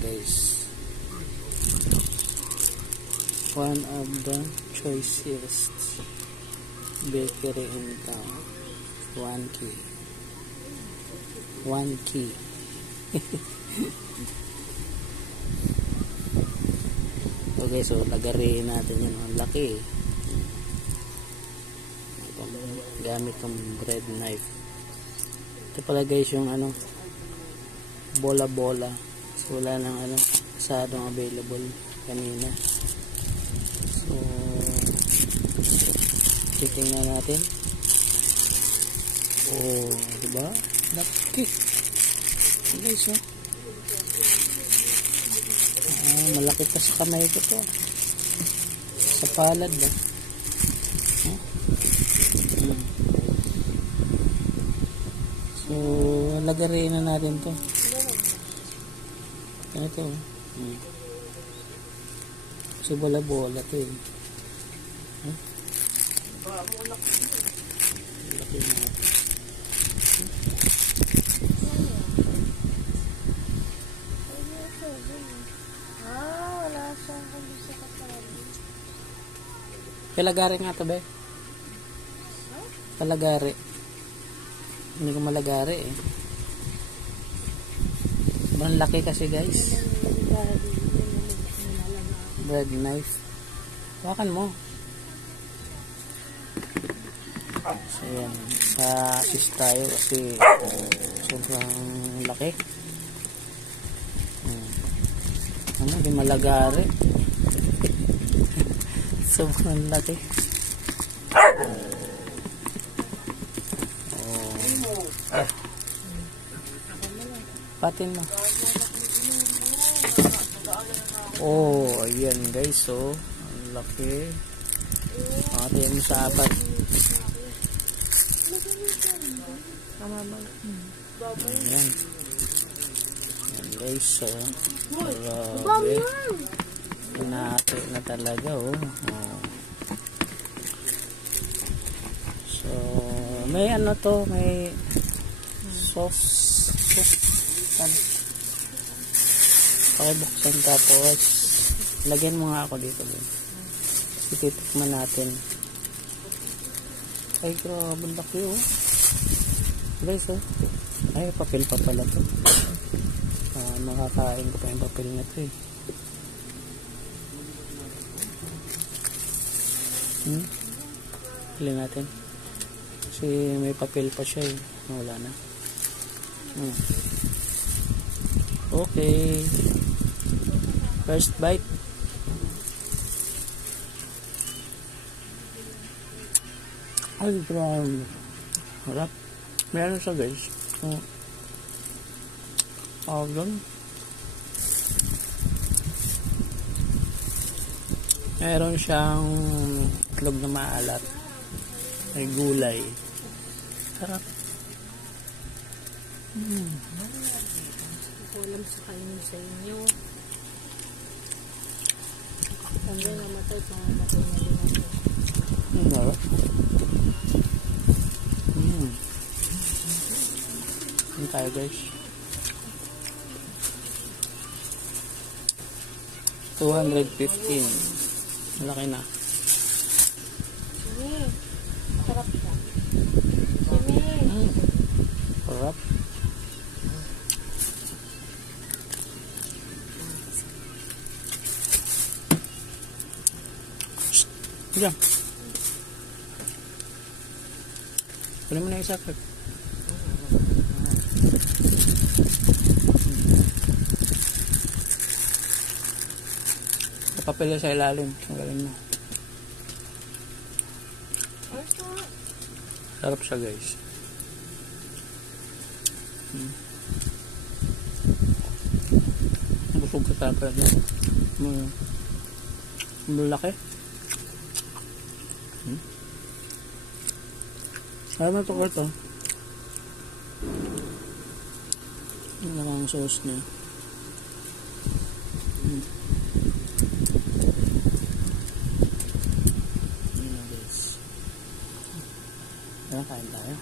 guys, one of the choicest bakery in town. 1 key. Okay, so lagarin natin yun. Ang laki. Gamit ng bread knife. Ito pala guys yung bola-bola. So wala nang masyadong available kanina. So titingnan natin. Oh, diba? Laki. Guys, oh. Malaki pa sa kamay ko to. Sa palad ba? So, lagarin na natin to. Ito. So, bola-bola to eh. Laki na. Palagari nga to, be. Palagari. Hindi ko malagari eh. Sobrang laki kasi guys. Bread knife. Hawakan mo. So yan. Pa-assist tayo kasi sobrang laki. Hindi malagari. Sobrang laki. Patin mo. Oh, ayan guys. So, ang laki. Patin mo sa apat. Ayan. Ayan guys. So, grabe. Pinaki na talaga, oh. So, may to, may sauce. Pakibuksan tapos lagyan mo nga ako dito. Ititikman natin. Ay, grabe laki, oh. Guys, oh. Ay, papel pa pala to. Makakain ko pa yung papel na to, eh. Pili natin. Kasi may papel pa siya, eh. Wala na. Okay. First bite. Ay, grabe. Harap. Meron siya guys. Doon. Meron siyang itlog na maalat. May gulay. Sarap. Walang sa kainin sa inyo. Kaya namatay, pangamatay na din ako. Ano tayo guys? 215. Malaki na. Simi, sarap siya. Simi. Sarap. Diyan. Kunin mo na yung sakit. Papel sa ilalim. Tanggalin mo. Sarap siya guys. Busog ka tapos. Malaki. Ano ito ko ito? Ano lang ang sauce niya? Ano guys? Kain tayo.